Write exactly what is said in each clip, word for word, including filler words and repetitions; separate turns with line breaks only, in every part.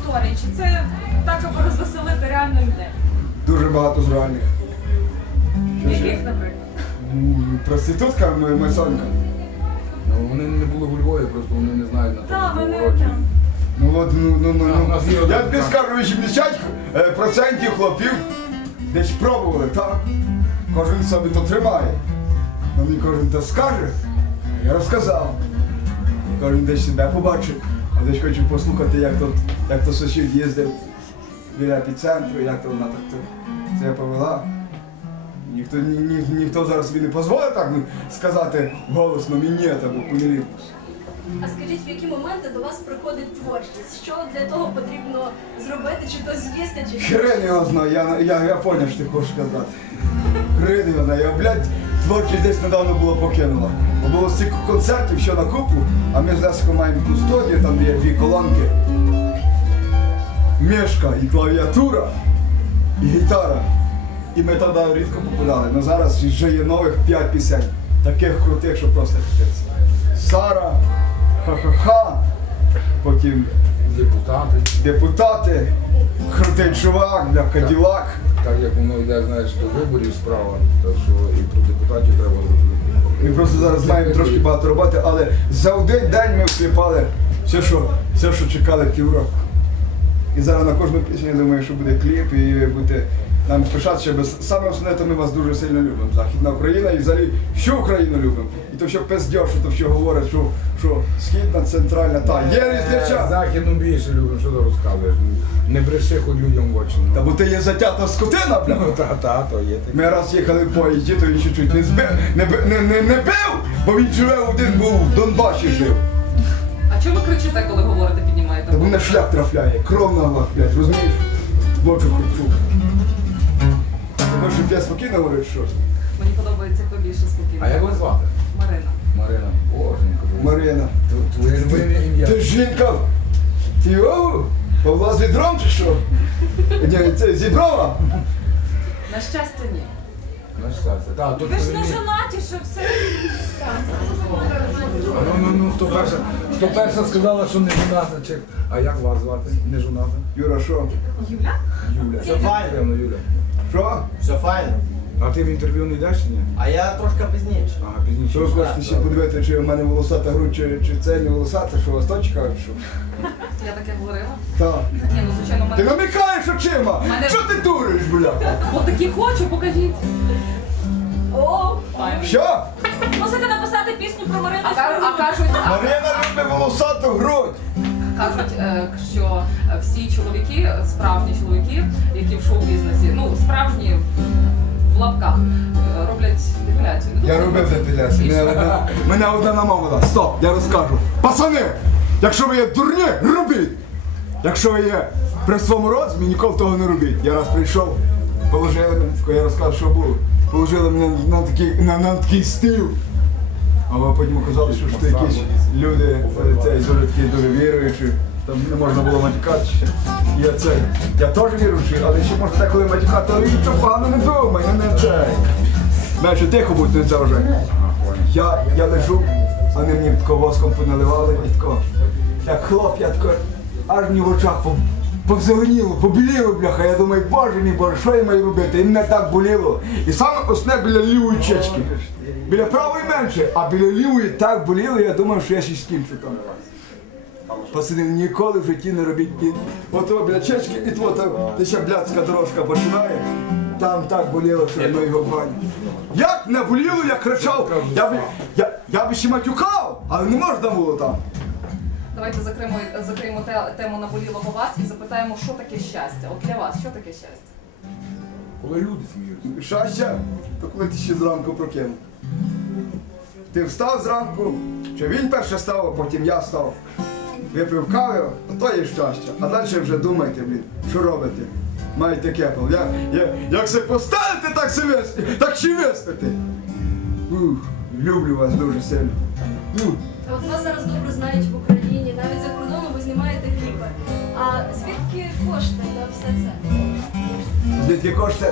історій? Чи це так, аби розвеселити реально людей?
Дуже багато з реальних.
Яких, наприклад?
Проститутка масонка.
Ну, вони не були у Львові, просто вони не знають на
Так,
тому
вони
уроці.
там.
Ну от, ну, ну, ну,
А, у нас є
ну.
один
Я тобі
так.
скажу, вісімдесят процентів хлопів десь пробували, так? Кожен собі то тримає. Ну мені кожен то скаже, я розказав. Кожен десь себе побачив, а десь хочу послухати, як то, як то сусід їздив біля епіцентру, як то вона так то себе повела. Ніхто, ні, ні, ніхто зараз собі не дозволить так ну, сказати голосно «мінет» або «кунілітус».
А скажіть, в які моменти до вас приходить творчість? Що для того потрібно зробити, чи то з'їсти, чи що?
Хрен його знає, я, я, я поняв, що ти хочеш сказати. Хрен його знає, я, блядь, творчість десь недавно було покинула. Бо було стільки концертів, що на купу, а ми з Лесиком маємо ту студію, там є дві колонки. Мішка і клавіатура, і гітара. І ми тоді рідко попадали. Але зараз вже є нових п'ять пісень, таких крутих, що просто капець. Сара, ха-ха-ха, потім
Депутати.
депутати, крутий чувак, бля, Каділак.
Так як воно йде, знаєш, до виборів справа, так що і про депутатів треба
Ми просто зараз маємо трошки багато роботи, але за один день ми вкліпали все, що, все, що чекали півроку. І зараз на кожну пісню, я думаю, що буде кліп і буде нам пишатися, бо саме основне, то ми вас дуже сильно любимо. Західна Україна і взагалі всю Україну любимо. І то все пиздєш, що то все говорять, що, що східна, центральна, та, є різниця.
Західну більше любимо, що ти розказуєш? Не бреши хоч людям в очі. Ну.
Та бо ти є затята скотина, бля.
Ну, та, та, то є таке.
Ми раз їхали в поїзді, то він ще чуть не збив, не, би- не, не, не бив, бо він живе один був в Донбасі жив.
А чому ви кричите, коли говорите, піднімаєте?
Та мене шлях трафляє, кров на глах, блядь, розумієш? В очі хочу. Тому що я спокійно говорю, що?
Мені подобається, хто більше спокійно.
А як вас звати?
Марина.
Марина. Боженька.
Марина.
Тв- Твоє любиме ім'я.
Ти жінка? Ти о, Павла з відром чи що? Ні, це Зідрова?
На щастя, ні.
На щастя. Так, тут
Ви ж не
повинні-
жонаті, що все.
Ну, ну, ну, хто перша, хто перша сказала, що не жоната, чи... А як вас звати? Не жоната?
Юра, що?
Юля?
Юля.
Все файно.
Певно, Юля.
Що?
Все файно.
А ти в інтерв'ю не йдеш чи ні?
А я трошки пізніше.
Ага, пізніше.
Що ви хочете ще подивитися, чи в мене волосата грудь, чи, чи це не волосата, що вас то чекають, що?
Я таке говорила?
Так.
Ні, ну звичайно, в
Ти
мене.
намікаєш очима!
Мене-
Що ти дуриш, бля?
Бо такі хочу, покажіть.
О,
Що?
мусите написати пісню про Марину.
А, ка- а кажуть, а,
Марина любить волосату грудь!
кажуть, е, що е, всі чоловіки, справжні чоловіки, які в шоу-бізнесі, ну справжні в лапках, е, роблять депіляцію. Не
Я
думаю,
робив
це-
депіляцію.
І
Мене
що?
одна, мене одна намовила. Стоп, я розкажу. Пацани, якщо ви є дурні, робіть. Якщо ви є при своєму розумі, ніколи того не робіть. Я раз прийшов, положили мене, я розказав, що було. Положили мене на такий, на, на такий стіл. А ви потім казали, що ж то якісь люди, е, це, дуже такі дуже віруючі. Там не можна було матюкатися. Я це, я теж віруючий, але ще можна деколи матюкати, але нічого погано не думай, не не цей. Знаєш, тихо будь, не це вже. Я, я лежу, вони мені тако воском поналивали і тако. Як хлоп, я тако, аж мені в очах по- повзеленіло, побіліло, бляха. Я думаю, боже мій боже, що я маю робити? І мене так боліло. І саме основне біля лівої чечки. Біля правої менше, а біля лівої так боліло, я думав, що я ще скінчу там. Пацани, ніколи в житті не робіть і от о, біля чечки, і то там ще блядська дорожка починає. Там так боліло, що я його баню. Як не боліло, я кричав, я б, я, я б ще матюкав, але не можна було там.
Давайте закриємо, закриємо те- тему наболілого вас і запитаємо, що таке щастя. От для вас, що таке щастя?
Коли люди сміються.
Щастя, то коли ти ще зранку прокинув. Ти встав зранку, чи він перше став, а потім я став. Випив каву, то є щастя. А далі вже думайте, блін, що робите. Маєте кепл. Я, я, як се поставите, так се вести, так ще виспите. Ух, люблю вас дуже сильно. Ух.
От вас зараз добре знають в Україні, навіть за кордоном ви знімаєте кліпи. А звідки кошти на все це?
Звідки кошти?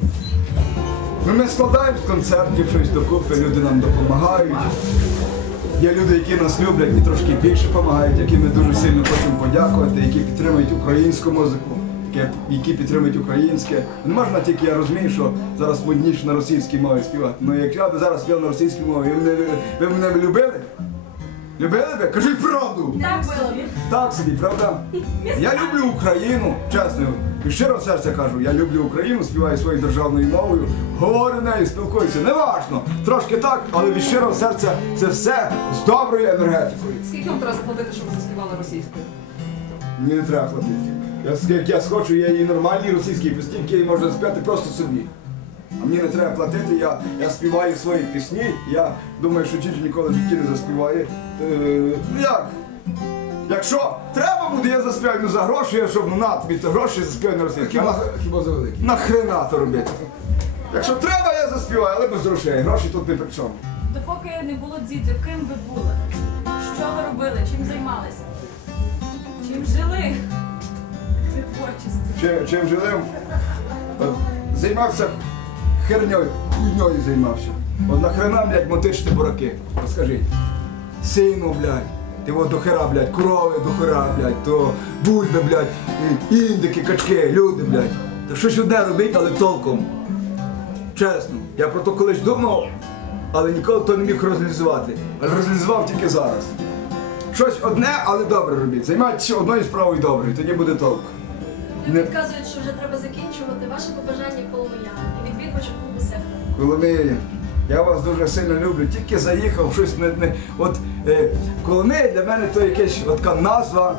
Ну, ми складаємо з концертів щось докупи, люди нам допомагають. Є люди, які нас люблять і трошки більше допомагають, яким ми дуже сильно хочемо подякувати, які підтримують українську музику, які- які підтримують українське. Не можна тільки, я розумію, що зараз модніше на російській мові співати. Ну якщо я б зараз співав на російській мові, ви мене, ви мене б любили? Любили б? Кажіть правду!
Так було.
Так собі, правда? Я люблю Україну, чесно. І щиро серця кажу, я люблю Україну, співаю своєю державною мовою, говорю нею, спілкуюся. Неважно, трошки так, але від щирого серця це все з доброю енергетикою.
Скільки вам треба заплатити, щоб ви заспівали російською?
Мені не треба платити. Я скільки я схочу, я її нормальні російські пісні, які можна співати просто собі. А мені не треба платити, я, я співаю свої пісні, я думаю, що Чічі ніколи в житті не заспіває. Е, ну як? Якщо треба буде, я заспіваю ну, за гроші, я щоб ну, на тобі ті гроші заспіваю на російській.
Хіба, за- хіба за великі?
Нахрена то робити? Якщо треба, я заспіваю, але без грошей. Гроші тут не при чому.
Допоки не було дідів, ким ви були? Що ви робили? Чим займалися? Чим жили? Це творчість.
Чим, чим жили? От, займався херньою, хуйньою займався. От нахрена, блядь, мотичити бураки. Розкажіть. Сіно, блядь. Ти от до хера, блядь, корови до хера, блядь, то бульби, блядь, і індики, качки, люди, блядь. Та щось одне робіть, але толком. Чесно. Я про то колись думав, але ніколи то не міг розреалізувати. Але розреалізував тільки зараз. Щось одне, але добре робіть. Займайтеся одною справою добре, тоді буде толк.
Люди підказують, що вже треба закінчувати. Ваше побажання Коломия і відвідувачам клубу «Сектор».
Коломия, я вас дуже сильно люблю. Тільки заїхав, щось не... не от е, Коломия для мене то якась от така назва,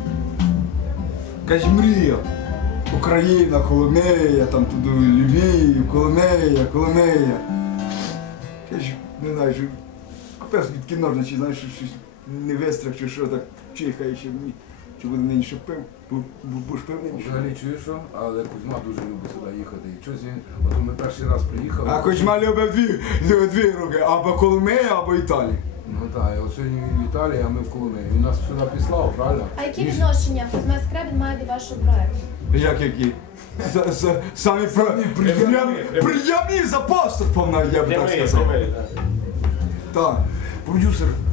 якась мрія. Україна, Коломия, там туди Львів, Коломия, Коломия. Якась, не знаю, що купив від кіножна, чи знаєш, що щось не вистрах, чи що так чихає ще мені. Чи буде нині ще пив? Бу- бу- Будеш пив нині?
Взагалі чуєш що? Але Кузьма дуже любить сюди їхати. І щось він, от ми перший раз приїхали.
А Кузьма любить дві, дві, дві руки, або Коломия, або Італія.
Ну так, і от сьогодні він в Італії, а ми в Коломиї. Він нас сюди післав, правильно?
А які
Він ж-
відношення Кузьма Скрябін має до вашого проекту?
Як які? С- с- Самі про- приємні, приємні за поступом, навіть я б так сказав. Так, продюсер